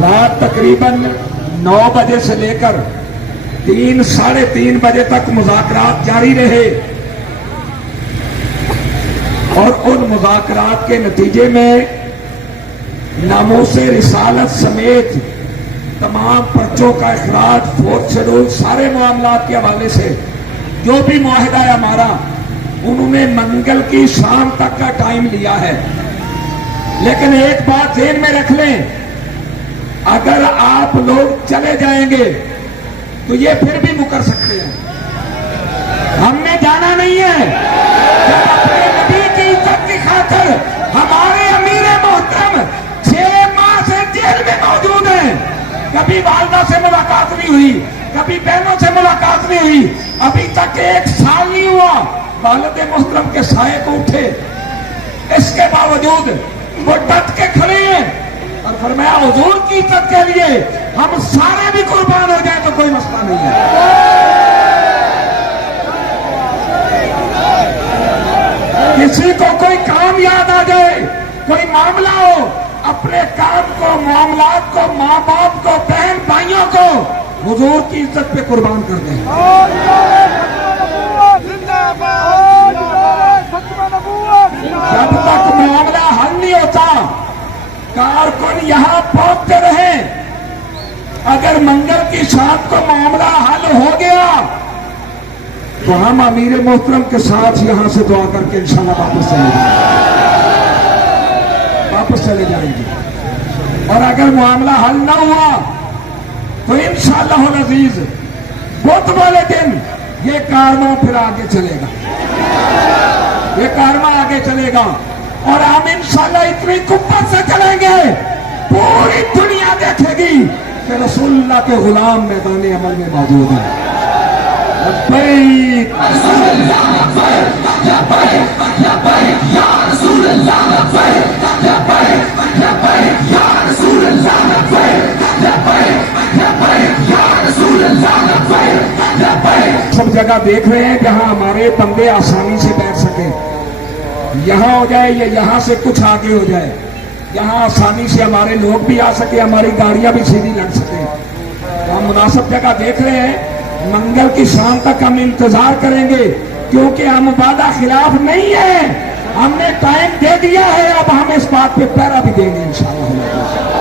रात तकरीबन 9 बजे से लेकर 3 साढ़े 3 बजे तक मुज़ाकरात जारी रहे और उन मुज़ाकरात के नतीजे में नामूसे रिसालत समेत तमाम पर्चों का इखराज, 4th शेड्यूल, सारे मामलात के हवाले से जो भी मुआहिदा है हमारा, उन्होंने मंगल की शाम तक का टाइम लिया है। लेकिन एक बात ध्यान में रख लें, अगर आप लोग चले जाएंगे तो ये फिर भी मुकर सकते हैं। हमने जाना नहीं है। जब अपने नबी की इज्जत की खातिर हमारे अमीर मोहतरम 6 माह से जेल में मौजूद हैं, कभी वालदा से मुलाकात नहीं हुई, कभी बहनों से मुलाकात नहीं हुई, अभी तक 1 साल नहीं हुआ वालिद मोहतरम के साये को उठे, इसके बावजूद वो डट के खड़े हैं और फरमाया हुजूर की इज्जत के लिए हम सारे भी कुर्बान हो जाए तो कोई मसला नहीं है। किसी को कोई काम याद आ जाए, कोई मामला हो, अपने काम को, मामलात को, माँ बाप को, बहन भाइयों को हुजूर की इज्जत पे कुर्बान कर दें। जब तक मामला हल नहीं होता, कारकुन यहां पहुंचते रहे। अगर मंगल की शाम को मामला हल हो गया तो हम अमीर मोहतरम के साथ यहां से दुआ करके इंशाल्लाह वापस चले जाएंगे। और अगर मामला हल ना हुआ तो इंशाअल्लाह अज़ीज बुध वाले दिन ये कारवां फिर आगे चलेगा, ये कारवां आगे चलेगा और हम इंशाअल्लाह इतनी कुव्वत से चलेंगे, पूरी दुनिया देखेगी कि रसूलुल्लाह के गुलाम मैदान अमल में मौजूद है। सब जगह देख रहे हैं जहां हमारे बंदे आसानी से बैठ सके, यहां हो जाए या यहां से कुछ आगे हो जाए, यहां आसानी से हमारे लोग भी आ सके, हमारी गाड़ियां भी सीधी लग सके। तो हम मुनासिब जगह देख रहे हैं। मंगल की शाम तक हम इंतजार करेंगे क्योंकि हम वादा खिलाफ नहीं है, हमने टाइम दे दिया है। अब हम इस बात पे पहरा भी देंगे इंशाअल्लाह।